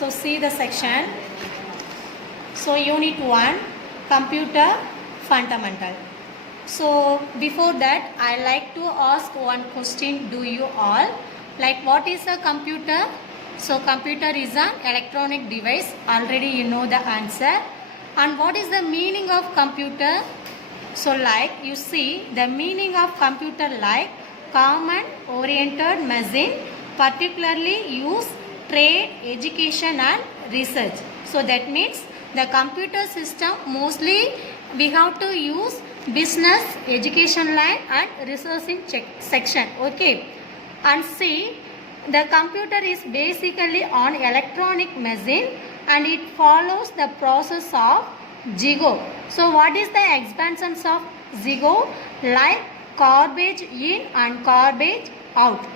So see the section. So unit 1, computer fundamental. So before that I like to ask one question to you all, like what is a computer? So computer is an electronic device, already you know the answer. And what is the meaning of computer? So like you see the meaning of computer like common oriented machine, particularly used trade, education and research. So that means the computer system mostly we have to use business, education line and researching section. Okay, and see the computer is basically an electronic machine and it follows the process of Zigo. So what is the expansions of Zigo? Like garbage in and garbage out.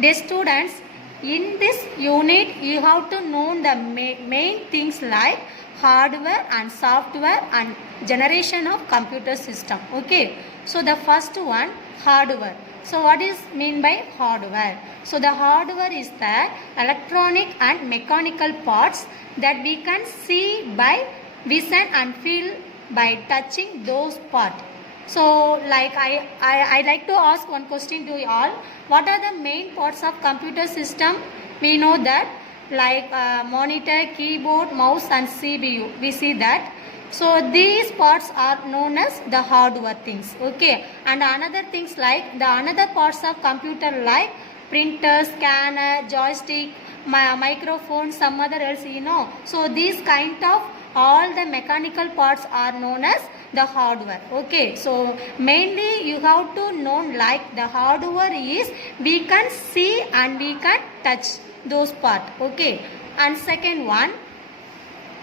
The students, in this unit you have to know the main things like hardware and software and generation of computer system. Okay, so the first one, hardware. So what is mean by hardware? So the hardware is the electronic and mechanical parts that we can see by vision and feel by touching those parts. So like I like to ask one question to you all. What are the main parts of computer system? We know that like monitor, keyboard, mouse and CPU. We see that. So these parts are known as the hardware things. Okay, and another things like the another parts of computer like printer, scanner, joystick, microphone, some other else, you know. So these kind of all the mechanical parts are known as the hardware. Okay, so mainly you have to know like the hardware is we can see and we can touch those part. Okay, and second one,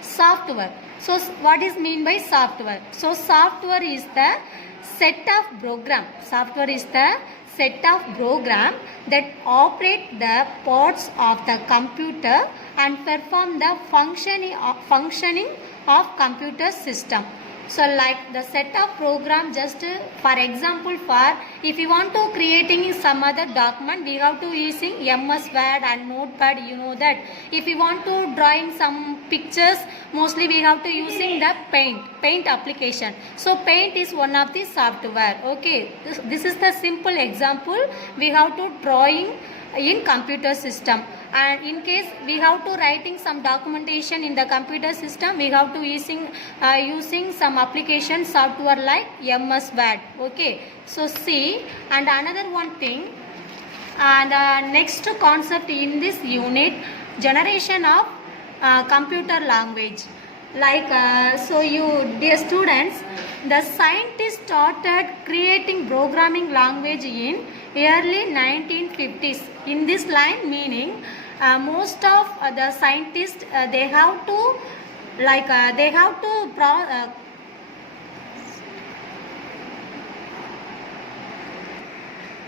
software. So what is mean by software? So software is the set of program. Software is the set of program that operate the parts of the computer and perform the functioning of computer system. So like the set of program, just for example, for if you want to creating some other document, we have to using MS Word and Notepad, you know that. If you want to drawing some pictures, mostly we have to using the paint application. So paint is one of the software. Okay, this is the simple example we have to drawing in computer system. And in case we have to writing some documentation in the computer system, we have to using some application software like MS Word. Okay, so see, and another one thing, and next concept in this unit, generation of computer language. Like so you dear students, the scientists started creating programming language in early 1950s. In this line meaning most of the scientists they have to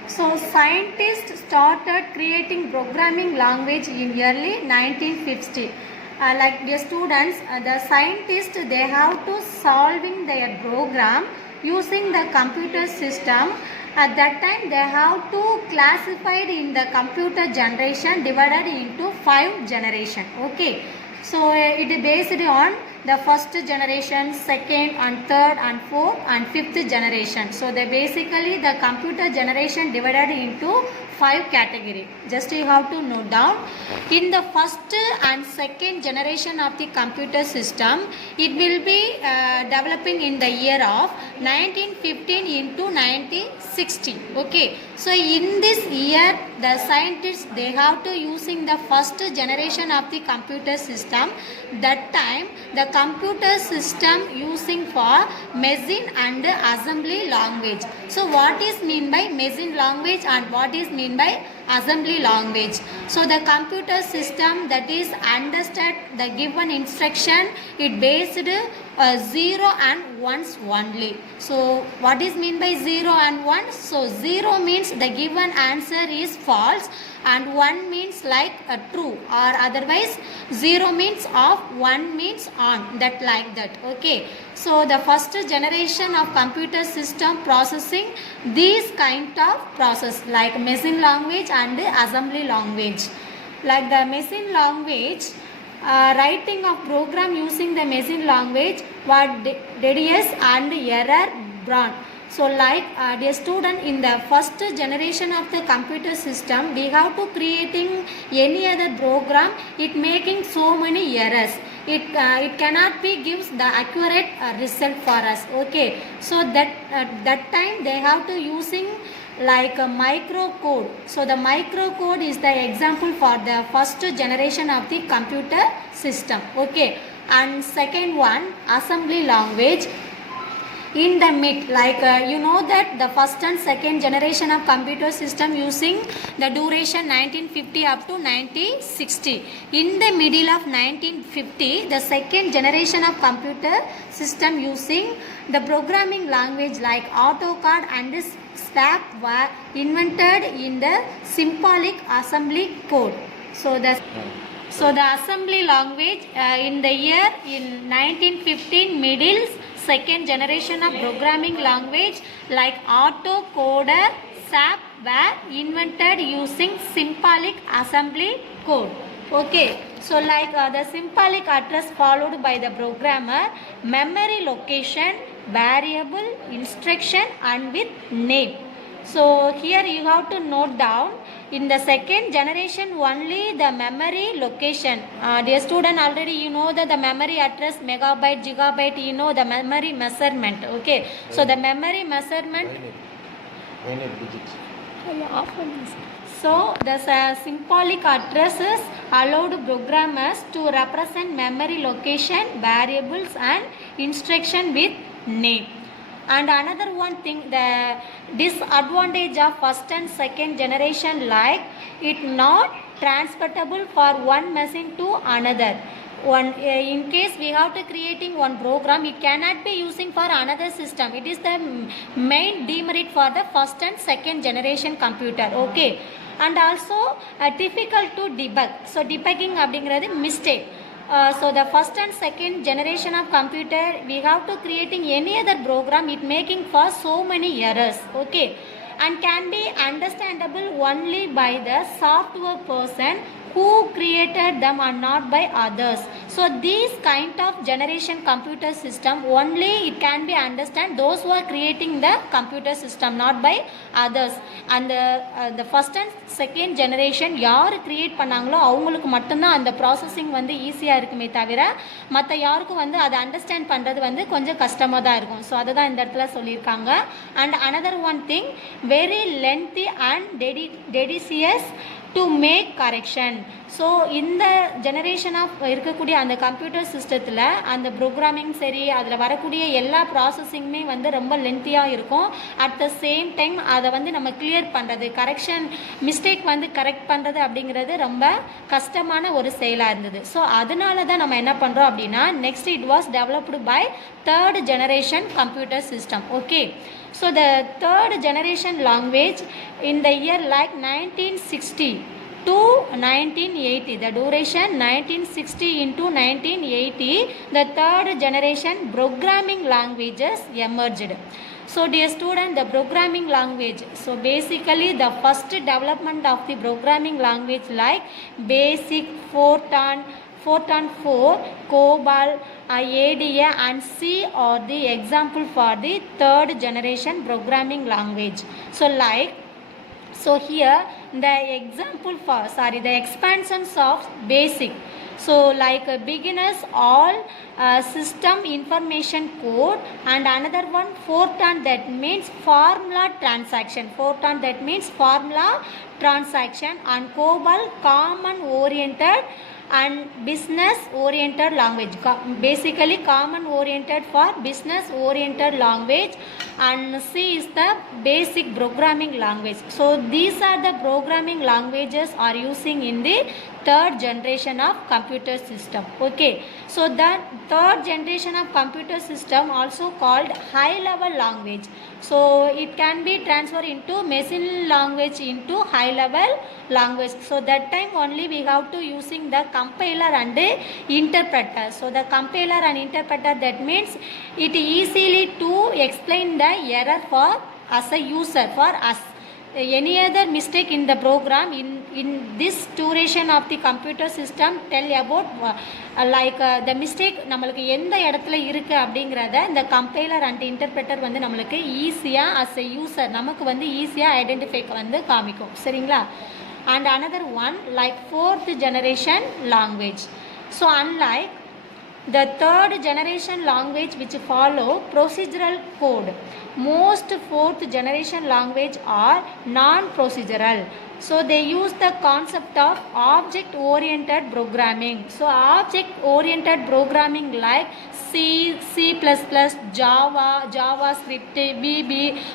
so scientists started creating programming language in early 1950. Like the students, the scientists they have to solving their program using the computer system. At that time they have to classified in the computer generation divided into 5 generation. Okay, so it is based on the first generation, second and third and fourth and fifth generation. So they basically the computer generation divided into 5 category. Just you have to note down. In the first and second generation of the computer system, it will be developing in the year of 1915 into 1960. Okay, so in this year the scientists they have to using the first generation of the computer system. That time the computer system using for machine and assembly language. So what is mean by machine language and what is mean by assembly language? So the computer system that is understand the given instruction, it based 0 and 1s only. So what is mean by 0 and 1? So 0 means the given answer is false and 1 means like true, or otherwise 0 means off, 1 means on, that like that. Okay, so the first generation of computer system processing these kind of process like machine language and assembly language. Like the machine language, writing of program using the machine language were tedious and error prone. So like dear student, in the first generation of the computer system, we have to creating any other program, it making so many errors. It cannot be gives the accurate result for us. Okay, so that time they have to using like a microcode. So the microcode is the example for the first generation of the computer system. Okay, and second one, assembly language. In the mid, like you know that the first and second generation of computer system using the duration 1950 up to 1960. In the middle of 1950, the second generation of computer system using the programming language like AutoCAD and STAP were invented in the symbolic assembly code. So the assembly language in the year in 1915 middle second generation of programming language like AutoCoder, SAP were invented using symbolic assembly code. Okay, so like the symbolic address followed by the programmer, memory location, variable, instruction and with name. So here you have to note down, in the second generation only the memory location. Dear student, already you know that the memory address megabyte, gigabyte, you know the memory measurement. Okay, so the memory measurement. So the symbolic addresses allowed programmers to represent memory location, variables and instruction with name. And another one thing, the disadvantage of first and second generation, like it not transportable for one machine to another. In case we have to creating one program, it cannot be using for another system. It is the main demerit for the first and second generation computer. Okay, and also difficult to debug. So debugging அப்படிங்கிறது mistake. So the first and second generation of computer, we have to creating any other program, it making for so many errors. Okay, and can be understandable only by the software person who created them and not by others. So these kind of generation computer system, only it can be understand those who are creating the computer system, not by others. And the first and second generation யார் create பண்ணாங்களோ அவங்களுக்கு மட்டும்தான் அந்த processing வந்து ஈஸியாக இருக்குமே தவிர மற்ற யாருக்கும் வந்து அதை அண்டர்ஸ்டாண்ட் பண்ணுறது வந்து கொஞ்சம் கஷ்டமாக தான் இருக்கும். ஸோ அதை தான் இந்த இடத்துல சொல்லியிருக்காங்க. And another one thing, very lengthy and tedious to make correction. So இந்த ஜெனரேஷன் ஆஃப் இருக்கக்கூடிய அந்த கம்ப்யூட்டர் சிஸ்டத்தில் அந்த ப்ரோக்ராமிங் சரி, அதில் வரக்கூடிய எல்லா ப்ராசஸிங்குமே வந்து ரொம்ப லென்த்தியாக இருக்கும். அட் த சேம் டைம் அதை வந்து நம்ம கிளியர் பண்ணுறது, கரெக்ஷன் மிஸ்டேக் வந்து கரெக்ட் பண்ணுறது அப்படிங்கிறது ரொம்ப கஷ்டமான ஒரு செயலாக இருந்தது. ஸோ அதனால தான் நம்ம என்ன பண்ணுறோம் அப்படின்னா, next it was developed by third generation computer system. Okay, so the third generation language in the year like 1960 to 1980, the duration 1960 into 1980, the third generation programming languages emerged. So dear student, the programming language, so basically the first development of the programming language like BASIC, Fortran 4, COBOL, ADA and C are the example for the third generation programming language. So here the example for the expansions of BASIC. So like beginners all system information code, and another one Fortran, that means formula transaction. Fortran, that means formula transaction, and COBOL common oriented and business oriented language, basically common oriented for business oriented language, and C is the basic programming language. So these are the programming languages are using in the third generation of computer system. Okay, so that third generation of computer system also called high level language. So it can be transferred into machine language into high level language. So that time only we have to using the compiler and the interpreter. So the compiler and interpreter, that means it easily to explain the error for as a user, for us. Any other mistake in the program, in in this duration of the computer system tell about the mistake நம்மளுக்கு எந்த இடத்துல இருக்கு அப்படிங்கறத இந்த compiler and interpreter வந்து நம்மளுக்கு ஈஸியா as a user நமக்கு வந்து ஈஸியா ஐடென்டிஃபை வந்து காமிக்கும் சரிங்களா. And another one like fourth generation language. So unlike the third generation language which follow procedural code, most fourth generation language are non-procedural. So they use the concept of object oriented programming. So object oriented programming like C, C++, Java, JavaScript, VB.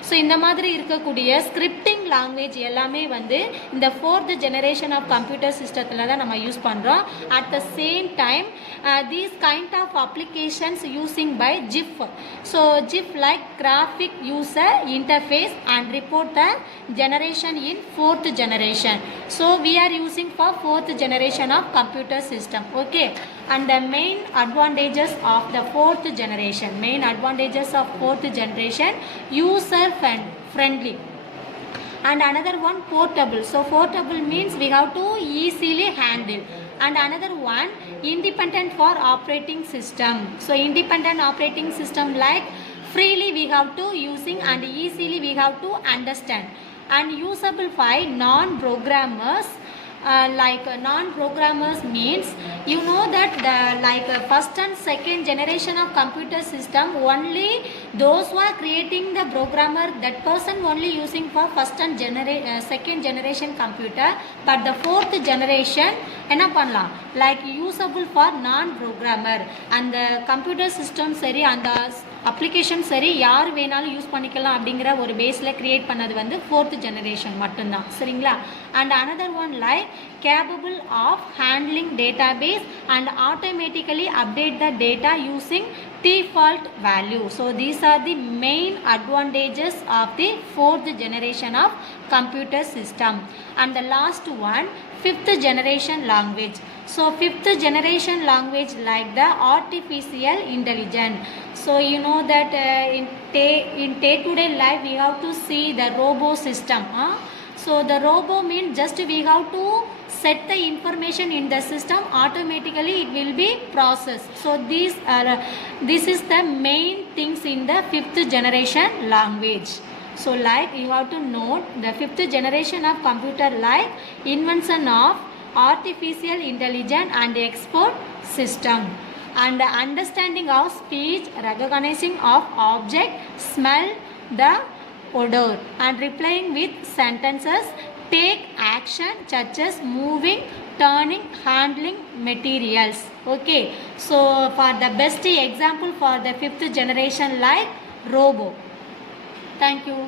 So இந்த மாதிரி இருக்கக்கூடிய scripting language எல்லாமே வந்து இந்த fourth generation of computer systemத்துல தான் நம்ம use பண்றோம். At the same time these kind of applications using by GIF. So GIF like graphic user interface and report the generation in fourth generation. So we are using for fourth generation of computer system. Okay. And the main advantages of the fourth generation, user friendly. And another one portable. So portable means we have to easily handle. And another one independent for operating system. So independent operating system like freely we have to using and easily we have to understand. And usable by non-programmers. Non-programmers means you know that the first and second generation of computer system only those who are creating the programmer that person only using for first and second generation computer, but the fourth generation என்ன பண்ணலாம் like usable for non-programmer. அந்த computer system சரி அந்த application சரி யார் வேணாலும் use பண்ணிக்கலாம் அப்படிங்கிற ஒரு பேஸில் கிரியேட் பண்ணது வந்து ஃபோர்த் ஜெனரேஷன் மட்டும்தான் சரிங்களா. And another one like capable of handling data base and automatically update the data using default value. So these are the main advantages of the fourth generation of computer system. And the last one, fifth generation language. So fifth generation language like the artificial intelligence. So you know that in day-to-day life we have to see the robo system. So the robo means just we have to set the information in the system, automatically it will be processed. So this is the main things in the fifth generation language. So like you have to note the fifth generation of computer like invention of artificial intelligence and export system, and understanding of speech, recognizing of object, smell the odor, and replying with sentences, take action such as moving, turning, handling materials. Okay, so for the best example for the fifth generation like robo. Thank you.